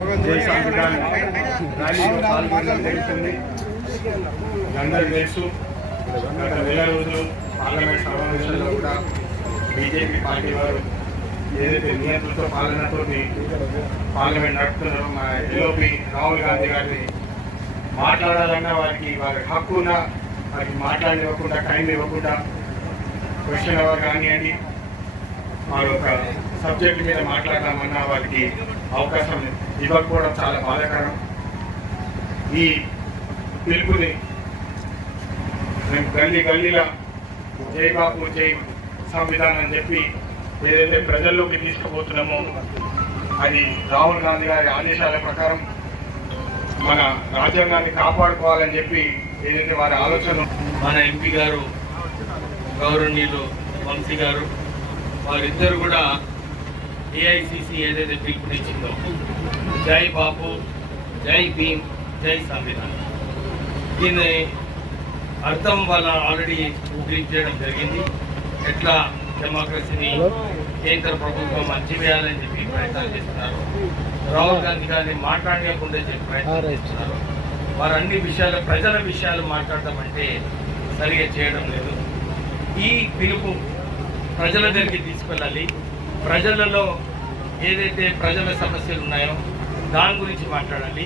జై సంవిధాన్ ర్యాలీలో పాల్గొనడం జరుగుతుంది. అందరికీ తెలుసు, గత నెల రోజులు పార్లమెంట్ సమావేశంలో కూడా బీజేపీ పార్టీ వారు ఏదైతే నియంత్రిత పాలనతో పార్లమెంట్ నడుపుతున్నారో మా ఎల్ఓపి రాహుల్ గాంధీ గారిని మాట్లాడాలన్నా వారి హక్కు ఉన్న వారికి మాట్లాడివ్వకుండా, టైం ఇవ్వకుండా క్వశ్చన్ అవర్ కానివ్వండి, వారి ఒక సబ్జెక్ట్ మీద మాట్లాడదామన్నా వారికి అవకాశం ఇవ్వకపోవడం చాలా బాధాకరం. ఈ పిలుపుని మేము గల్లీలా జై బాపు జై సంవిధానం అని చెప్పి ఏదైతే ప్రజల్లోకి తీసుకుపోతున్నామో అది రాహుల్ గాంధీ గారి ఆదేశాల ప్రకారం మన రాజ్యాంగాన్ని కాపాడుకోవాలని చెప్పి ఏదైతే వారి ఆలోచన. మన ఎంపీ గారు గౌరవనీయులు వంశీ గారు వారిద్దరు కూడా ఏఐసిసి ఏదైతే పిలుపునిచ్చిందో జై బాపు జై భీమ్ జై సంవిధాన్, దీని అర్థం వాళ్ళ ఆల్రెడీ బ్రీఫ్ చేయడం జరిగింది. ఎట్లా డెమోక్రసీని కేంద్ర ప్రభుత్వం అణచివేయాలని చెప్పి ప్రయత్నాలు చేస్తున్నారు, రాహుల్ గాంధీ గారిని మాట్లాడకుండా చెప్పి ప్రయత్నాలు చేస్తున్నారు. వారు అన్ని విషయాలు ప్రజల విషయాలు మాట్లాడటం అంటే సరిగా చేయడం లేదు. ఈ పిలుపు ప్రజల దగ్గరికి తీసుకెళ్ళాలి. ప్రజలలో ఏదైతే ప్రజల సమస్యలు ఉన్నాయో దాని గురించి మాట్లాడాలి.